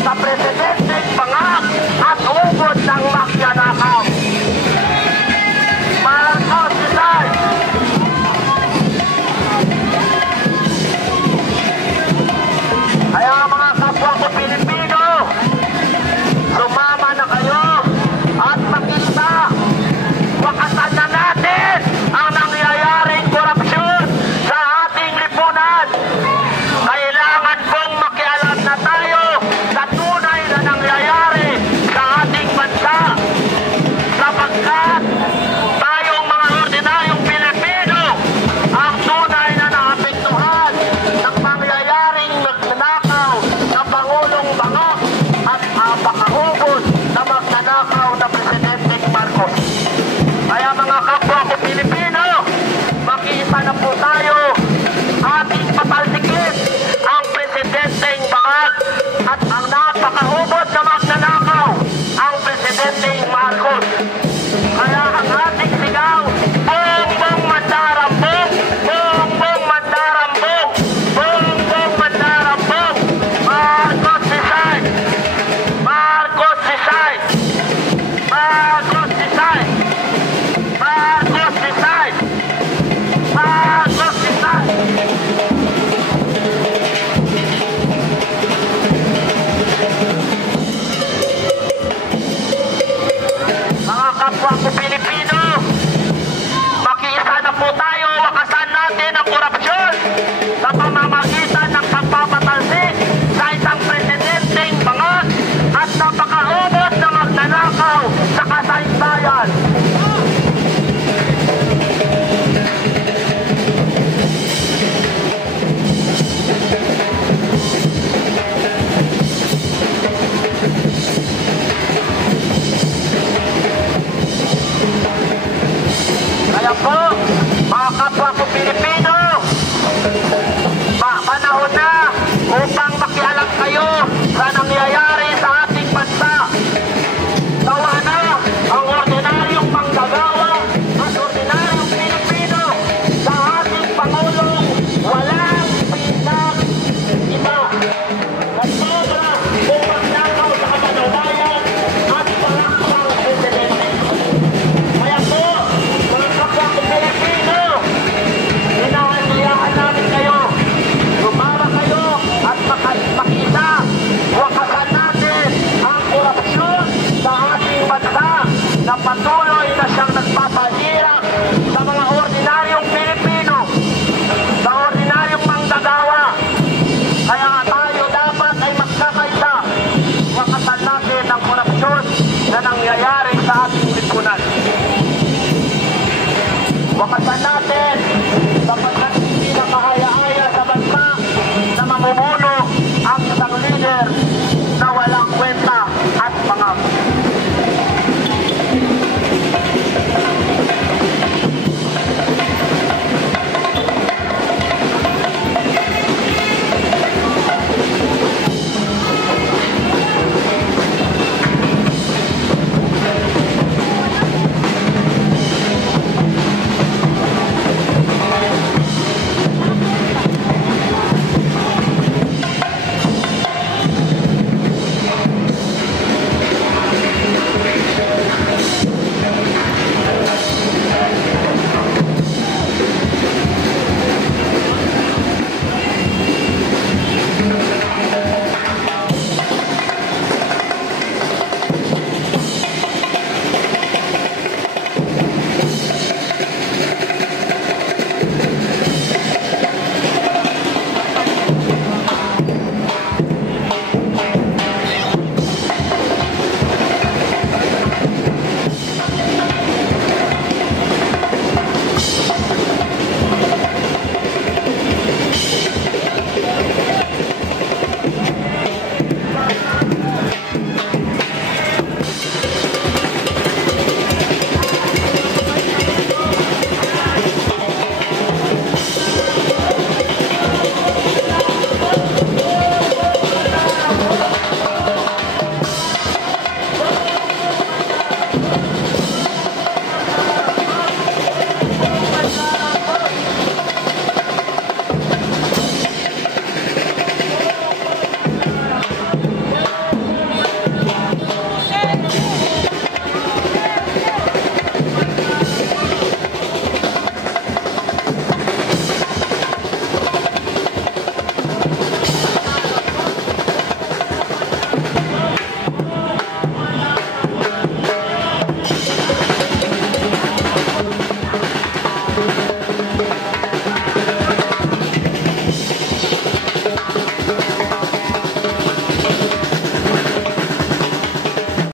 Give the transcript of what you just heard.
sa presidenteng bangag at ubod ng magnanakaw. Marcos Rizal. Kaya mga kapwa ko Pilipino, sumama na kayo at makita, wakasan na natin ang nangyayaring korupsyon sa ating lipunan. Kailangan pong makialam na tayo sa tunay na nangyayari sa ating bansa, sapagkat tayong mga ordinaryong Pilipino ang tunay na naapektuhan ng pangyayaring magnanakaw na Pangulong Bangag at pakahubod na magnanakaw na Presidenteng Marcos. Kaya mga kapwa ko Pilipino, makiisa na po tayo, ating patalsikin ang Presidenteng Bangag at ang napakahubod na magnanakaw, ang Presidenteng Marcos. Kaya ang ating sigaw, Bongbong Mandarambong, Bongbong Mandarambong, Bongbong Mandarambong, Marcos Rizal, Marcos Rizal, Marcos Rizal, Marcos Rizal, Marcos Rizal. Mga kapwa ko Pilipino, makiisa na po tayo, wakasan natin ang korupsyon sa pamamagitan ng pagpapatalsik sa isang presidenteng bangag at napakaubod na magnanakaw sa kasaysayan. Kaya po, mga kapwa ko Pilipino, panahon na upang makialam kayo sa nangyayari sa ating bansa. Tawa na ang ordinaryong manggagawa at ordinaryong Pilipino sa ating Pangulong walang pinag-iba. Nagsobra kung magnakaw sa kamanulayan at pangaksang presidente. Kaya po, mga kapwa ko Pilipino, hinahanyayahan namin kayo, sumama kayo at makita, wakasan natin ang korupsyon sa ating bansa na patuloy na siyang nagpapahirap sa mga ordinaryong Pilipino, sa ordinaryong manggagawa. Kaya nga tayo dapat ay magkakaisa, wakasan natin ang korupsyon na nangyayari sa ating lipunan. Wakasan natin sapagkat hindi na kahaya-haya sa bansa na mamumuno ang isang leader